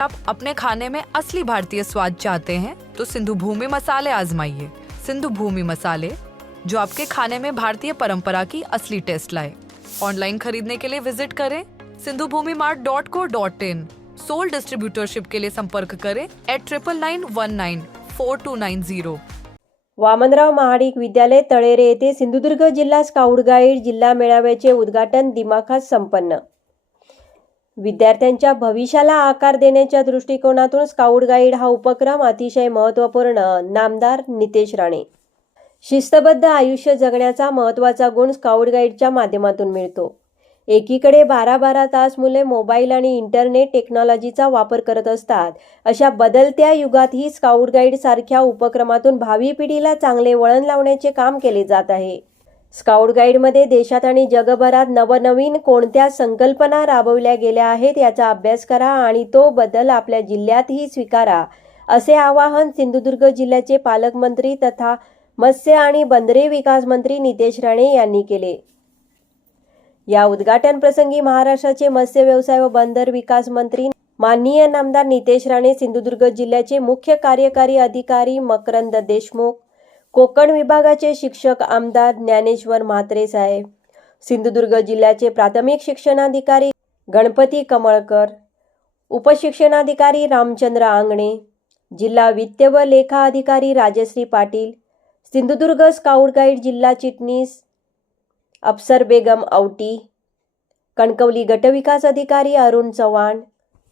आप अपने खाने में असली भारतीय स्वाद चाहते हैं तो सिंधु भूमि मसाले आजमाइए। सिंधु भूमि मसाले जो आपके खाने में भारतीय परंपरा की असली टेस्ट लाए। ऑनलाइन खरीदने के लिए विजिट करें Sindhu Bhumi mart dot co dot in. Sole distributorship के लिए संपर्क करें at triple nine one nine four two nine zero Vamanrao Mahadik विद्यालय तळेरे येथे सिंधुदुर्ग जिल्हा स्काउट गाईड जिल्हा मेळाव्याचे उद्घाटन दिमाखात संपन्न। विद्यार्थ्यांच्या भविष्याला आकार देण्याच्या दृष्टिकोनातून स्काउट गाईड हा उपक्रम अतिशय महत्त्वपूर्ण नामदार नितेश राणे. शिस्तबद्ध आयुष्य जगण्याचा महत्त्वाचा गुण स्काउट गाईडच्या माध्यमातून मिळतो. एकीकडे बारा बारा तास मुले मोबाईल आणि इंटरनेट टेक्नॉलॉजीचा वापर करत असतात अशा बदलत्या युगातही स्काउट गाईड सारख्या उपक्रमातून भावी पिढीला चांगले वळण लावण्याचे काम केले जात आहे. स्काउट गाईडमध्ये देशात आणि जगभरात नवनवीन कोणत्या संकल्पना राबवल्या गेल्या आहेत याचा अभ्यास करा आणि तो बदल आपल्या जिल्ह्यातही स्वीकारा असे आवाहन सिंधुदुर्ग जिल्ह्याचे पालकमंत्री तथा मत्स्य आणि बंदरे विकास मंत्री नितेश राणे यांनी केले. या उद्घाटन प्रसंगी महाराष्ट्राचे मत्स्य व्यवसाय व बंदर विकास मंत्री माननीय नामदार नितेश राणे सिंधुदुर्ग जिल्ह्याचे मुख्य कार्यकारी अधिकारी मकरंद देशमुख कोकण विभागाचे शिक्षक आमदार ज्ञानेश्वर म्हात्रे साहेब सिंधुदुर्ग जिल्ह्याचे प्राथमिक शिक्षणाधिकारी गणपती कमळकर उपशिक्षणाधिकारी रामचंद्र आंगणे जिल्हा वित्त व लेखा अधिकारी राजश्री पाटील सिंधुदुर्ग स्काउट गाईड जिल्हा चिटणीस अप्सर बेगम औटी कणकवली गटविकास अधिकारी अरुण चव्हाण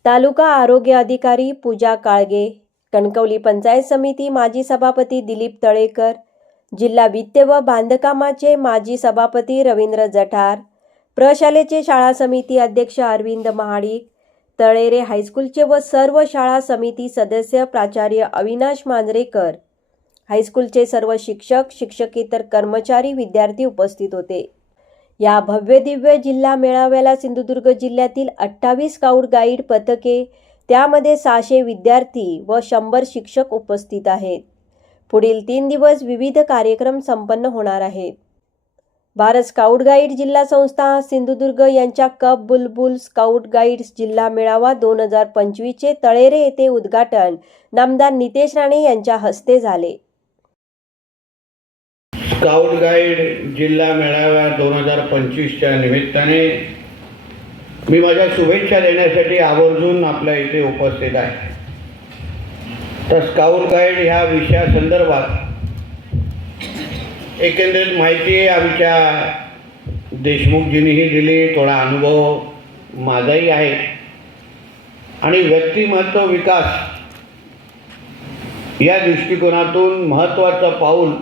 तालुका आरोग्य अधिकारी पूजा काळगे कणकवली पंचायत समिती माजी सभापती दिलीप तळेकर जिल्हा वित्त व बांधकामाचे माजी सभापती रवींद्र जठार प्रशालेचे शाळा समिती अध्यक्ष अरविंद महाडिक तळेरे हायस्कूलचे व सर्व शाळा समिती सदस्य प्राचार्य अविनाश मांजरेकर. हायस्कूलचे सर्व शिक्षक शिक्षकेतर कर्मचारी विद्यार्थी उपस्थित होते. या भव्य दिव्य जिल्हा मेळाव्याला सिंधुदुर्ग जिल्ह्यातील अठ्ठावीस स्काउट गाईड पथके त्यामध्ये सहाशे विद्यार्थी व शंभर शिक्षक उपस्थित आहेत. पुढील तीन दिवस विविध कार्यक्रम संपन्न होणार आहेत. भारत स्काउट गाईड जिल्हा संस्था सिंधुदुर्ग यांच्या कप बुलबुल स्काउट गाईड्स जिल्हा मेळावा दोन हजार पंचवीसचे तळेरे येथे उद्घाटन नामदार नितेश राणे यांच्या हस्ते झाले. स्काउट गाईड जिल्हा मेळावा दोन हजार पंचवीसच्या निमित्ताने मी माझ्या शुभेच्छा देण्यासाठी आवर्जून आपल्या इथे उपस्थित आहे. तर स्काउट गाईड ह्या विषयासंदर्भात एकंदरीत माहिती आमच्या देशमुखजींनीही दिली थोडा अनुभव माझाही आहे. आणि व्यक्तिमत्व विकास या दृष्टिकोनातून महत्त्वाचं पाऊल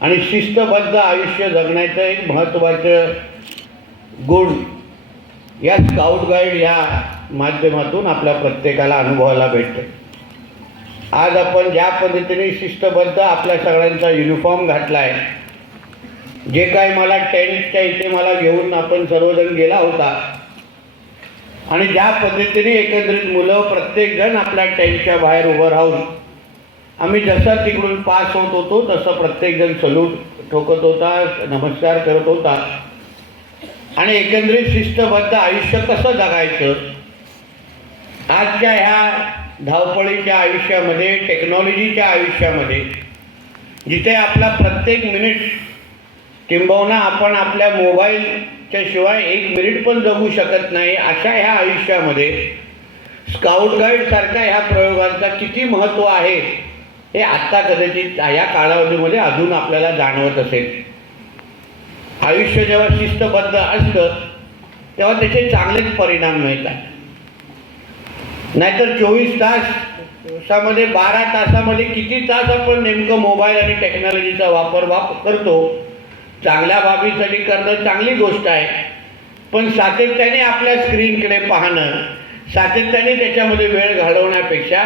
आणि शिस्तबद्ध आयुष्य जगण्याचं एक महत्त्वाचं गुण या स्काउट गाईड या माध्यमातून आपल्या प्रत्येकाला अनुभवायला भेटते. आज आपण ज्या पद्धतीने शिस्तबद्ध आपल्या सगळ्यांचा युनिफॉर्म घातला आहे जे काय मला टेंटच्या इथे मला घेऊन आपण सर्वजण गेला होता आणि ज्या पद्धतीने एकत्रित मुलं प्रत्येकजण आपल्या टेंटच्या बाहेर उभं राहून आम्ही जसं तिकडून पास होत होतो तसं प्रत्येकजण सल्यूट ठोकत होता नमस्कार करत होता. आणि एकंदरीत शिस्तबद्ध आयुष्य कसं जगायचं? आजच्या ह्या धावपळीच्या आयुष्यामध्ये टेक्नॉलॉजीच्या आयुष्यामध्ये जिथे आपला प्रत्येक मिनिट किंबहुना आपण आपल्या मोबाईलच्या शिवाय एक मिनिट पण जगू शकत नाही अशा ह्या आयुष्यामध्ये स्काउट गाईडसारख्या ह्या प्रयोगांचा किती महत्त्व आहे हे आत्ता कदाचित या कालावधीमध्ये अजून आपल्याला जाणवत असेल. आयुष्य जेव्हा शिस्तबद्ध असतं तेव्हा त्याचे चांगलेच परिणाम मिळतात. नाहीतर चोवीस तासामध्ये बारा तासामध्ये किती तास आपण नेमकं मोबाईल आणि टेक्नॉलॉजीचा वापर वाप करतो चांगल्या बाबीसाठी करणं चांगली गोष्ट आहे. पण सातत्याने आपल्या स्क्रीनकडे पाहणं सातत्याने त्याच्यामध्ये वेळ घालवण्यापेक्षा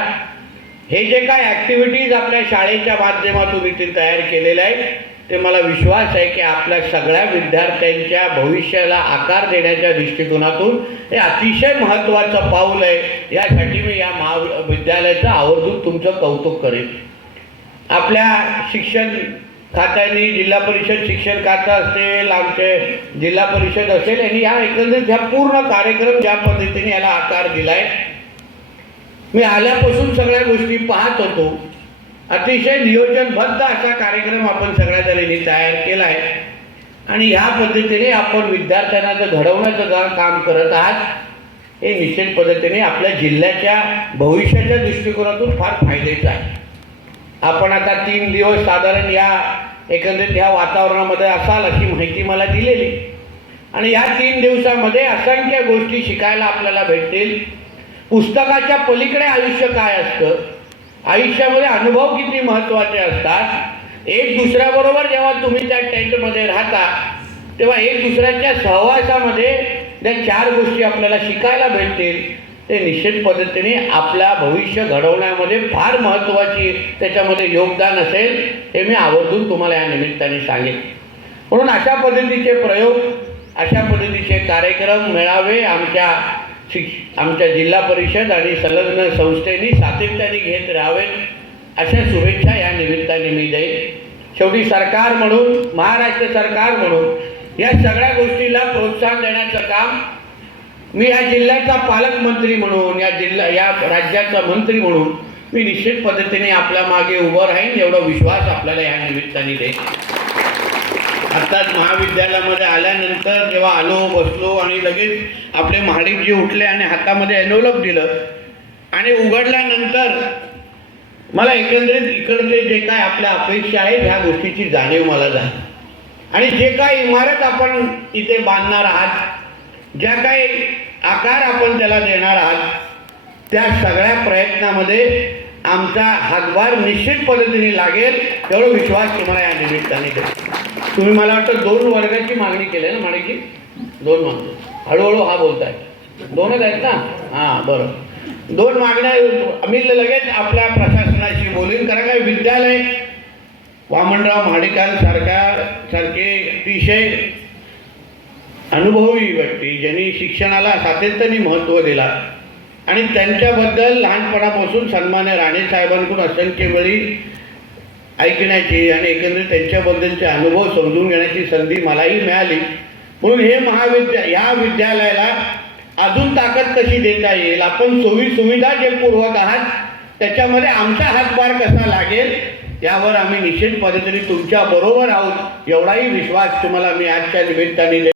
हे जे काय ॲक्टिव्हिटीज आपल्या शाळेच्या माध्यमातून इथे तयार केलेल्या आहेत ते मला विश्वास आहे की आपल्या सगळ्या विद्यार्थ्यांच्या भविष्याला आकार देण्याच्या दृष्टिकोनातून हे अतिशय महत्त्वाचं पाऊल आहे. यासाठी मी या महाविद्यालयाचं आवर्जून तुमचं कौतुक करेन. आपल्या शिक्षण खात्याने जिल्हा परिषद शिक्षण खातं असेल आमचे जिल्हा परिषद असेल आणि या एकंदरीत ह्या पूर्ण कार्यक्रम ज्या पद्धतीने याला आकार दिला आहे मी आल्यापासून सगळ्या गोष्टी पाहत होतो. अतिशय नियोजनबद्ध असा कार्यक्रम आपण सगळ्या जणांनी तयार केला आहे आणि ह्या पद्धतीने आपण विद्यार्थ्यांना जर घडवण्याचं जर काम करत आहात हे निश्चित पद्धतीने आपल्या जिल्ह्याच्या भविष्याच्या दृष्टिकोनातून फार फायद्याचं आहे. आपण आता तीन दिवस साधारण या एकंदरीत ह्या वातावरणामध्ये असाल अशी माहिती मला दिलेली. आणि या तीन दिवसामध्ये असंख्य गोष्टी शिकायला आपल्याला भेटतील. पुस्तकाच्या पलीकडे आयुष्य काय असतं? आयुष्यामध्ये अनुभव किती महत्त्वाचे असतात? एक दुसऱ्याबरोबर जेव्हा तुम्ही त्या टेंटमध्ये राहता तेव्हा एक दुसऱ्याच्या सहवासामध्ये ज्या चार गोष्टी आपल्याला शिकायला भेटतील. ते निश्चित पद्धतीने आपला भविष्य घडवण्यामध्ये फार महत्त्वाची त्याच्यामध्ये योगदान असेल हे मी आवर्जून तुम्हाला या निमित्ताने सांगेन. म्हणून अशा पद्धतीचे प्रयोग अशा पद्धतीचे कार्यक्रम मेळावे आमच्या शिक्ष आमच्या जिल्हा परिषद आणि संलग्न संस्थेनी सातत्याने घेत राहावेत अशा शुभेच्छा या निमित्ताने मी देईन. शेवटी सरकार म्हणून महाराष्ट्र सरकार म्हणून या सगळ्या गोष्टीला प्रोत्साहन देण्याचं काम मी या जिल्ह्याचा पालकमंत्री म्हणून या जिल्हा या राज्याचा मंत्री म्हणून मी निश्चित पद्धतीने आपल्या मागे उभं राहीन एवढा विश्वास आपल्याला या निमित्ताने देईन. अर्थात महाविद्यालयामध्ये आल्यानंतर जेव्हा आलो बसलो आणि लगेच आपले महाडिकजी उठले आणि हातामध्ये एनोलप दिलं आणि उघडल्यानंतर मला एकंदरीत इकडले जे काय आपल्या अपेक्षा आहेत ह्या गोष्टीची जाणीव मला झाली. आणि जे काय इमारत आपण इथे बांधणार आहात ज्या काही आकार आपण त्याला देणार आहात त्या सगळ्या प्रयत्नामध्ये आमचा हातभार निश्चित पद्धतीने लागेल एवढा विश्वास तुम्हाला या निमित्ताने देतो. तुम्ही मला वाटतं दोन वर्गाची मागणी केली आहे ना की दोन मागणी. हळूहळू हा बोलताय. दोनच आहेत ना? हां बरं. दोन मागण्या मी लगेच आपल्या प्रशासनाशी बोलीन. कारण काय विद्यालय वामनराव महाडिकांसारख्या सारखे अतिशय अनुभवी व्यक्ती ज्यांनी शिक्षणाला सातत्याने महत्त्व दिला. आणि त्यांच्याबद्दल लहानपणापासून सन्मान्य राणे साहेबांकडून असंख्य वेळी ऐकण्याची आणि एकंदरीत त्यांच्याबद्दलचे अनुभव समजून घेण्याची संधी मलाही मिळाली. म्हणून हे महाविद्या या विद्यालयाला अजून ताकद कशी देता येईल? आपण सोयी सुविधा जे पुरवत आहात त्याच्यामध्ये आमचा हातभार कसा लागेल यावर आम्ही निश्चित तरी तुमच्या बरोबर आहोत एवढाही विश्वास तुम्हाला मी आजच्या निमित्ताने